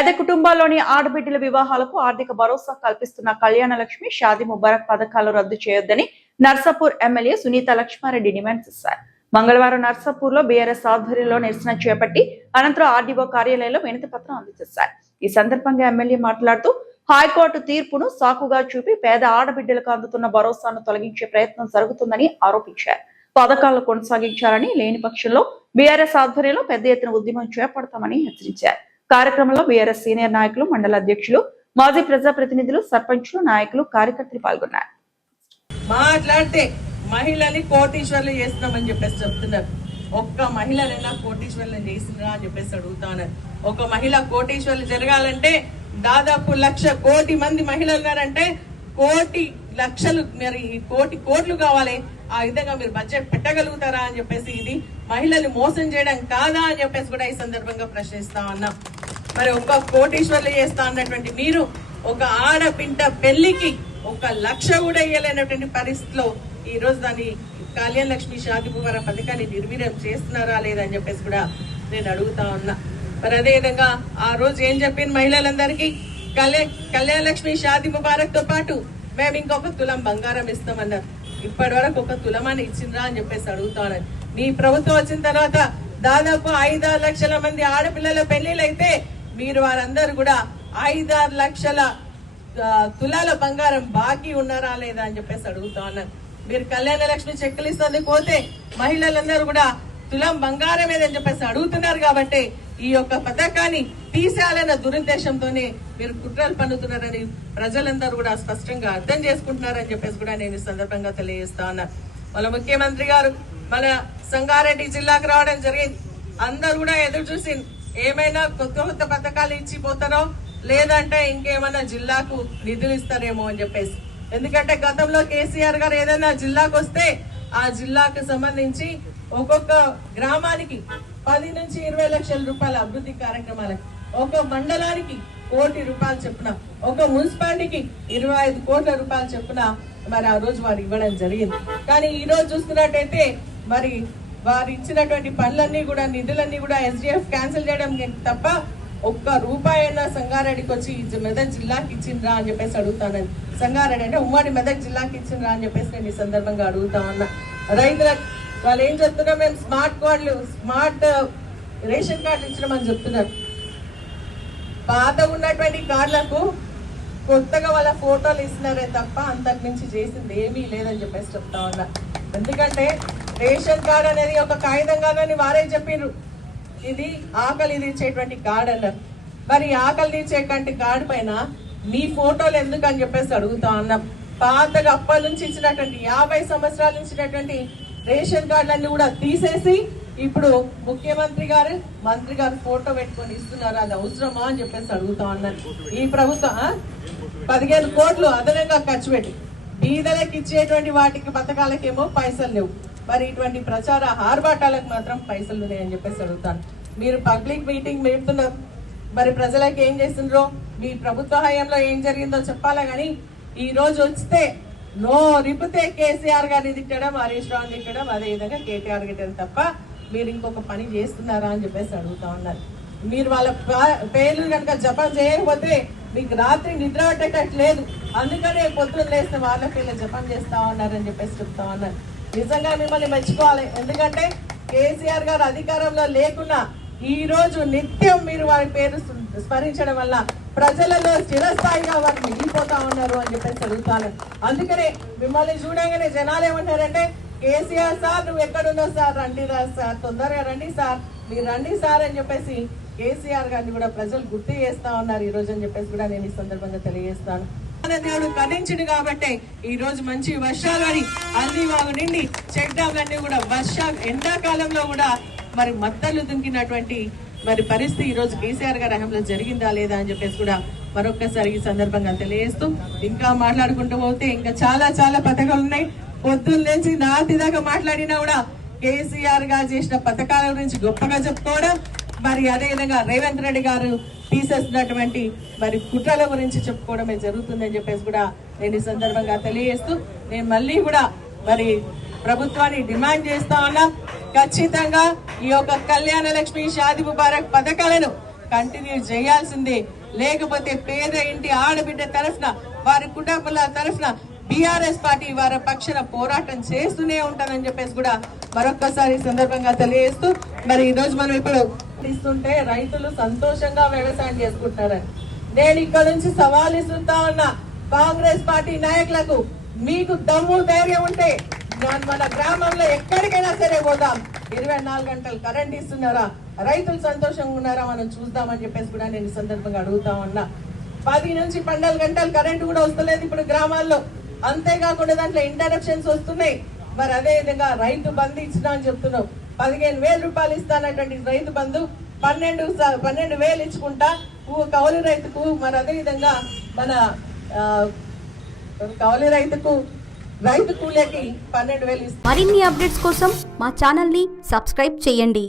పేద కుటుంబాల్లోని ఆడబిడ్డల వివాహాలకు ఆర్థిక భరోసా కల్పిస్తున్న కళ్యాణ లక్ష్మి షాదీ ముబారక్ పథకాలు రద్దు చేయొద్దని నర్సాపూర్ ఎమ్మెల్యే సునీత లక్ష్మారెడ్డి డిమాండ్ చేశారు. మంగళవారం నర్సాపూర్ లో బీఆర్ఎస్ ఆధ్వర్యంలో నిరసన చేపట్టి అనంతరం ఆర్డీఓ కార్యాలయంలో వినతి పత్రం అందజేశారు. ఈ సందర్భంగా ఎమ్మెల్యే మాట్లాడుతూ హైకోర్టు తీర్పును సాకుగా చూపి పేద ఆడబిడ్డలకు అందుతున్న భరోసాను తొలగించే ప్రయత్నం జరుగుతుందని ఆరోపించారు. పథకాలను కొనసాగించాలని లేని పక్షంలో బీఆర్ఎస్ ఆధ్వర్యంలో పెద్ద ఎత్తున ఉద్యమం చేపడతామని హెచ్చరించారు. కార్యక్రమంలో బీఆర్ఎస్ సీనియర్ నాయకులు, మండల అధ్యక్షులు, మాజీ ప్రజాప్రతినిధులు, సర్పంచులు, నాయకులు, కార్యకర్తలు పాల్గొన్నారు. మాట్లాడితే మహిళని కోటీశ్వర్లు చేస్తున్నామని చెప్పేసి చెప్తున్నారు. ఒక్క మహిళనైనా కోటీశ్వర్లను చేసిందిరా అని చెప్పేసి అడుగుతాను. ఒక మహిళ కోటీశ్వర్లు జరగాలంటే దాదాపు 1,00,000 కోటి మంది మహిళలు ఉన్నారంటే కోటి లక్షలు మరి కోట్లు కావాలి. ఆ విధంగా మీరు బడ్జెట్ పెట్టగలుగుతారా అని చెప్పేసి ఇది మహిళల్ని మోసం చేయడం కాదా అని చెప్పేసి కూడా ఈ సందర్భంగా ప్రశ్నిస్తా ఉన్నాం. మరి ఒక కోటీశ్వర్లు చేస్తా అన్నటువంటి మీరు ఒక ఆడపింట పెళ్లికి 1,00,000 కూడా ఇయ్యలేనటువంటి పరిస్థితిలో ఈ రోజు దాన్ని కళ్యాణ లక్ష్మి షాదీ ముబారక్ పథకాన్ని నిర్వీర్యం చేస్తున్నారా లేదని చెప్పేసి కూడా నేను అడుగుతా ఉన్నా. మరి అదే విధంగా ఆ రోజు ఏం చెప్పింది మహిళలందరికీ, కళ్యాణ లక్ష్మి షాదీ ముబారక్ తో పాటు మేము ఇంకొక తులం బంగారం ఇస్తామన్నారు. ఇప్పటి వరకు 1 తులమాన్ని ఇచ్చిండ్రా అని చెప్పేసి అడుగుతాను. మీ ప్రభుత్వం వచ్చిన తర్వాత దాదాపు 5-6 లక్షల మంది ఆడపిల్లల పెళ్లిళ్ళైతే మీరు వారందరూ కూడా 5-6 లక్షల తులాల బంగారం బాకీ ఉన్నారా లేదా అని చెప్పేసి అడుగుతా ఉన్నాను. మీరు కళ్యాణ లక్ష్మి చెక్కులు ఇస్తుంది పోతే మహిళలందరూ కూడా తులం బంగారం ఏదని చెప్పేసి అడుగుతున్నారు. కాబట్టి ఈ యొక్క పథకాన్ని తీసేయాలన్న దురుద్దేశంతోనే మీరు కుట్రలు పన్నుతున్నారని ప్రజలందరూ కూడా స్పష్టంగా అర్థం చేసుకుంటున్నారని చెప్పేసి కూడా నేను ఈ సందర్భంగా తెలియజేస్తా ఉన్నా. మన ముఖ్యమంత్రి గారు మన సంగారెడ్డి జిల్లాకు రావడం జరిగింది. అందరూ కూడా ఎదురు చూసి ఏమైనా కొత్త పథకాలు ఇచ్చిపోతారో లేదంటే ఇంకేమైనా జిల్లాకు నిధులు ఇస్తారేమో అని చెప్పేసి. ఎందుకంటే గతంలో కేసీఆర్ గారు ఏదైనా జిల్లాకు వస్తే ఆ జిల్లాకు సంబంధించి ఒక్కొక్క గ్రామానికి 10 నుంచి 20 లక్షల రూపాయల అభివృద్ధి కార్యక్రమాలకు, ఒక మండలానికి 1 కోటి రూపాయలు చొప్పున, ఒక మున్సిపాలిటీకి 25 కోట్ల రూపాయలు చొప్పున మరి ఆ రోజు వారు ఇవ్వడం జరిగింది. కానీ ఈ రోజు చూస్తున్నట్టయితే మరి వారు ఇచ్చినటువంటి పనులన్నీ కూడా నిధులన్నీ కూడా SDF క్యాన్సిల్ చేయడం తప్ప 1 రూపాయి అయినా సంగారెడ్డికి వచ్చి మెదక్ జిల్లాకి ఇచ్చిండ్రా అని చెప్పేసి అడుగుతాను. సంగారెడ్డి అంటే ఉమ్మడి మెదక్ జిల్లాకి ఇచ్చిండ్రా అని చెప్పేసి నేను ఈ సందర్భంగా అడుగుతా ఉన్నా. రైతులకు వాళ్ళు ఏం చెప్తున్నారు, మేము స్మార్ట్ రేషన్ కార్డులు ఇచ్చినామని చెప్తున్నారు. పాత ఉన్నటువంటి కార్డులకు కొత్తగా వాళ్ళ ఫోటోలు ఇస్తున్నారే తప్ప అంతకు మించి చేసింది ఏమీ లేదని చెప్పేసి చెప్తా ఉన్నా. ఎందుకంటే రేషన్ కార్డు అనేది ఒక కాగితం కాదని వారే చెప్పిండ్రు. ఇది ఆకలి తీర్చేటువంటి కార్డు అన్నారు. మరి ఆకలి తీర్చేటువంటి కార్డు పైన మీ ఫోటోలు ఎందుకు అని చెప్పేసి అడుగుతా ఉన్నాం. పాతగా అప్పటి నుంచి ఇచ్చినటువంటి 50 సంవత్సరాల నుంచి ఇచ్చినటువంటి రేషన్ కార్డులన్నీ కూడా తీసేసి ఇప్పుడు ముఖ్యమంత్రి గారు, మంత్రి గారు ఫోటో పెట్టుకొని ఇస్తున్నారు. అది అవసరమా అని చెప్పేసి అడుగుతా ఉన్నాను. ఈ ప్రభుత్వం 15 కోట్లు అదనంగా ఖర్చు పెట్టి బీదలకు ఇచ్చేటువంటి వాటికి పథకాలకేమో పైసలు లేవు. మరి ఇటువంటి ప్రచార ఆర్భాటాలకు మాత్రం పైసలు ఉన్నాయని చెప్పేసి అడుగుతాను. మీరు పబ్లిక్ మీటింగ్ పెడుతున్నారు, మరి ప్రజలకు ఏం చేస్తుండ్రో, మీ ప్రభుత్వ హయాంలో ఏం జరిగిందో చెప్పాలా గానీ ఈ రోజు వస్తే నో రిపితే కేసీఆర్ గారిని తిట్టడం, హరీష్ రావుని తిట్టడం, అదేవిధంగా కేటీఆర్ తిట్టడం తప్ప మీరు ఇంకొక పని చేస్తున్నారా అని చెప్పేసి అడుగుతా ఉన్నారు. మీరు వాళ్ళ పేర్లు కనుక జపం చేయకపోతే మీకు రాత్రి నిద్ర పట్టేటట్లేదు. అందుకనే పొద్దున్న లేస్తే వాళ్ళ పేర్లు జపం చేస్తా ఉన్నారని చెప్పేసి చెప్తా ఉన్నారు. నిజంగా మిమ్మల్ని మెచ్చుకోవాలి. ఎందుకంటే కేసీఆర్ గారు అధికారంలో లేకున్నా ఈ రోజు నిత్యం మీరు వారి పేరు స్మరించడం వల్ల ప్రజలలో చిరస్థాయిగా వారు మిగిలిపోతా ఉన్నారు అని చెప్పేసి అడుగుతాను. అందుకనే మిమ్మల్ని చూడగానే జనాలు ఏమంటారంటే, కేసీఆర్ సార్ నువ్వు ఎక్కడున్నావు సార్, రండి రా సార్, తొందరగా రండి సార్, మీరు రండి సార్ అని చెప్పేసి కేసీఆర్ గారిని కూడా ప్రజలు గుర్తు చేస్తా ఉన్నారు ఈ రోజు అని చెప్పేసి కూడా నేను ఈ సందర్భంగా తెలియజేస్తాను. దేవుడు కరుణించుడు కాబట్టి ఈ రోజు మంచి వర్షాలు అని అన్ని వాగు నిండి చెక్ డ్యామ్లన్నీ కూడా ఎండాకాలంలో కూడా మరి మత్తలు దుంకినటువంటి మరి పరిస్థితి ఈ రోజు కేసీఆర్ గారి హయాంలో జరిగిందా లేదా అని చెప్పేసి కూడా మరొక్కసారి ఈ సందర్భంగా తెలియజేస్తూ, ఇంకా మాట్లాడుకుంటూ పోతే ఇంకా చాలా పథకాలు ఉన్నాయి. పొద్దున్న నుంచి రాత్రి దాకా మాట్లాడినా కూడా కేసీఆర్ గారు చేసిన పథకాల గురించి గొప్పగా చెప్పుకోవడం, మరి అదేవిధంగా రేవంత్ రెడ్డి గారు తీసేస్తున్నటువంటి మరి కుట్రల గురించి చెప్పుకోవడమే జరుగుతుందని చెప్పేసి కూడా నేను ఈ సందర్భంగా తెలియజేస్తూ, నేను మళ్ళీ కూడా మరి ప్రభుత్వాన్ని డిమాండ్ చేస్తా ఉన్నా, ఖచ్చితంగా ఈ యొక్క కళ్యాణ లక్ష్మి షాదీ ముబారక్ పథకాలను కంటిన్యూ చేయాల్సిందే. లేకపోతే పేద ఇంటి ఆడబిడ్డ తరఫున, వారి కుటుంబాల తరఫున బీఆర్ఎస్ పార్టీ వారి పక్షాన పోరాటం చేస్తూనే ఉంటానని చెప్పేసి కూడా మరొక్కసారి సందర్భంగా తెలియజేస్తూ, మరి ఈ రోజు మనం ఇప్పుడు ఇస్తుంటే రైతులు సంతోషంగా వ్యవసాయం చేసుకుంటారని నేను ఇక్కడ నుంచి సవాల్ ఇస్తుంటా ఉన్నా. కాంగ్రెస్ పార్టీ నాయకులకు, మీకు దమ్ము ధైర్యం ఉంటే మన గ్రామంలో ఎక్కడికైనా సరే పోదాం, 24 గంటలు కరెంట్ ఇస్తున్నారా, రైతులు సంతోషంగా ఉన్నారా మనం చూద్దామని చెప్పేసి కూడా నేను ఈ సందర్భంగా అడుగుతా ఉన్నా. 10 నుంచి 12 గంటలు కరెంట్ కూడా వస్తలేదు ఇప్పుడు గ్రామాల్లో. అంతేకాకుండా దాంట్లో ఇంటరప్షన్స్ వస్తున్నాయి. మరి అదే విధంగా రైతు బంధు ఇచ్చినా అని చెప్తున్నావు. 15,000 రూపాయలు ఇస్తానటువంటి రైతు బంధు 12,000 ఇచ్చుకుంటా కౌలు రైతుకు. మరి అదే విధంగా మన కౌలు రైతు కూలీకి 12,000 ఇస్తారు. మరిన్ని అప్డేట్స్ కోసం మా ఛానల్ ని సబ్స్క్రైబ్ చేయండి.